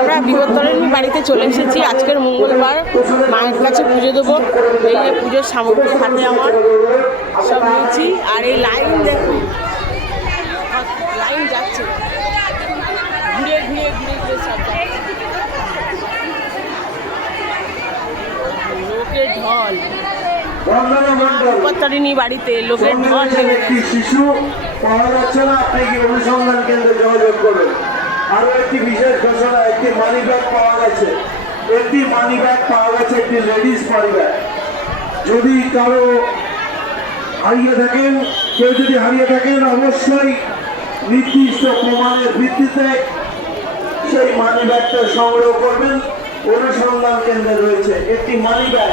আমরা বিপত্তারিণী বাড়িতে চলে এসেছি। আজকের মঙ্গলবার মায়ের কাছে পুজো দেবো। এই যে পুজোর সামগ্রী হাতে আমার সব নিয়েছি। আর এই লাইন দেখুন, লাইন যাচ্ছে ঘুরে ঘুরে ঘুরে ঘুরে সব লোকের ঢল। বিপত্তারিণী বাড়িতে লোকের ঢল। একটি শিশু পাওয়া যাচ্ছে না, আপনি কি অনুসন্ধান কেন্দ্রে যোগাযোগ করবেন। আরো একটি বিশেষ ঘোষণা, একটি মানি ব্যাগ পাওয়া গেছে, একটি মানি ব্যাগ পাওয়া গেছে, একটি লেডিস মানি ব্যাগ। যদি কারো হারিয়ে থাকেন, কেউ যদি হারিয়ে থাকেন, অবশ্যই নির্দিষ্ট প্রমাণের ভিত্তিতে সেই মানি ব্যাগটা সংগ্রহ করবেন। অনুসন্ধান কেন্দ্রে রয়েছে একটি মানি ব্যাগ,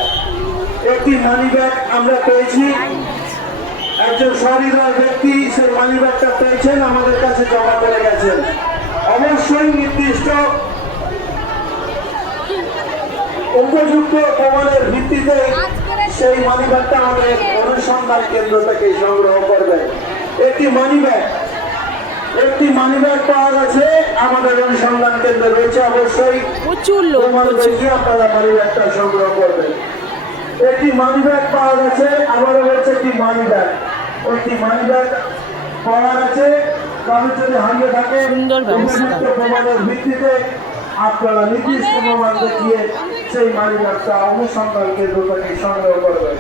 একটি মানি ব্যাগ আমরা পেয়েছি। একজন সহৃদয় ব্যক্তি সেই মানি ব্যাগটা পেয়েছেন, আমাদের কাছে জমা করে গেছেন। অবশ্যই নির্দিষ্ট উপযুক্ত প্রমাণের ভিত্তিতে সেই মানি ব্যাগটা আমাদের অনুসন্ধান কেন্দ্র থেকে সংগ্রহ করবেন। একটি মানি ব্যাগ, একটি মানি ব্যাগ পাওয়া গেছে, আমাদের অনুসন্ধান কেন্দ্রে রয়েছে। অবশ্যই প্রচুর লোক, আপনারা মানি ব্যাগটা সংগ্রহ করবেন। একটি মানি ব্যাগ পাওয়া গেছে, আবারও বলছে একটি মানি ব্যাগ, একটি মানি ব্যাগ পাওয়া গেছে। কারণ যদি হারিয়ে থাকে, উপযুক্ত প্রমাণের ভিত্তিতে আপনারা নির্দিষ্ট প্রমাণ দেখিয়ে সেই মানি ব্যাগটা অনুসন্ধান কেন্দ্র থেকে সংগ্রহ করবেন।